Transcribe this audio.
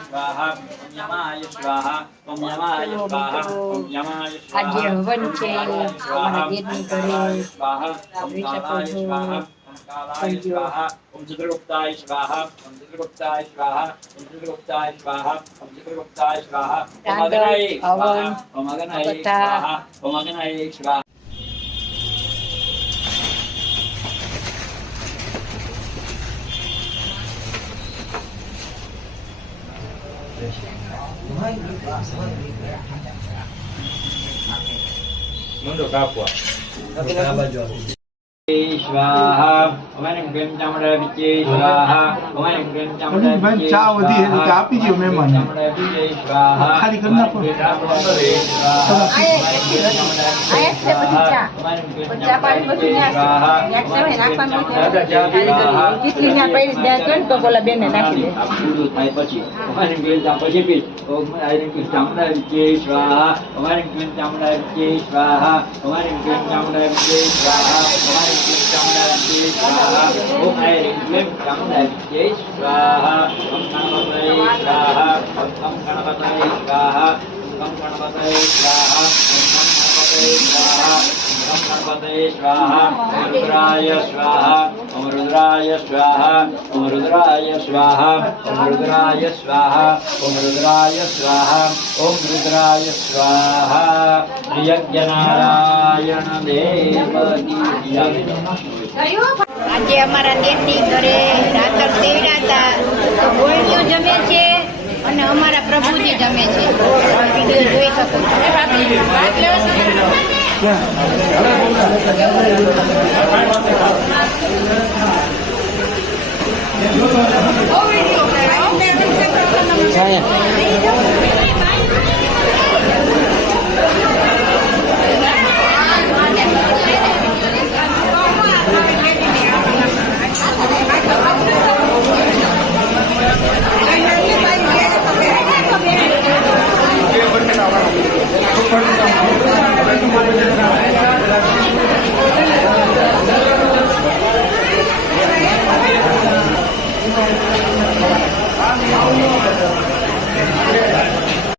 स्वाहा ओम यमाय स्वाहा ओम यमाय स्वाहा ओम यमाय स्वाहा આજે હવન છે અમારા દેવની ઘરે स्वाहा ओम આવી શકો कालाय છો स्वाहा ओम कालाय स्वाहा ओम चित्रगुप्ताय स्वाहा ओम चित्रगुप्ताय स्वाहा ओम चित्रगुप्ताय स्वाहा ओम चित्रगुप्ताय स्वाहा ओम अग्नये स्वाहा ओम अग्नये स्वाहा ओम अग्नये स्वाहा Mundo kapwa. स्वाहा ओम ग्रीं चामुंडाय विद्ये स्वाहा ओम ग्रीं चामुंडाय विद्ये ચા વધી એટલે કે આપી દો મહેમાન चामुंडाय विद्ये स्वाहा ખાલી કરી નાખો ओम ऐं क्लीं चामुंडाय विद्ये स्वाहा ओम गणपतये स्वाहा ओम गणपतये स्वाहा ओम गणपतये स्वाहा ओम गणपतये स्वाहा ओम रुद्राय स्वाहा ओम रुद्राय स्वाहा ओम रुद्राय स्वाहा ओम रुद्राय स्वाहा ओम रुद्राय स्वाहा ओम रुद्राय स्वाहा यज्ञनारायण देवकी આજે અમારા દેવની ઘરે રાતર તેડા હતા તો ગોળીઓ જમે છે અને અમારા પ્રભુજી જમે છે વિડીયો જોઈ શકો છો